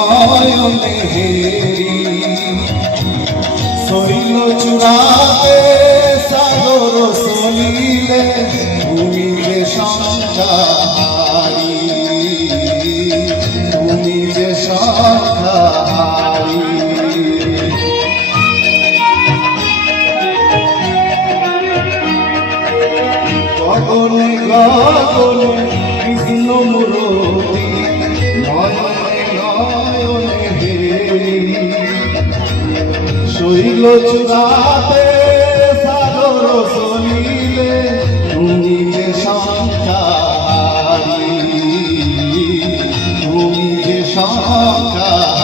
নয়নে হেরি শৈল চূড়াতে সাগর সলিলে ভূমিতে সংখ্যাহারি গগনে গগনে কৃষ্ণ মূরতি কইল চুরাতে সাগর সলিলে ভূমিকে সংখ্যা ভূমিকে সংখ্যা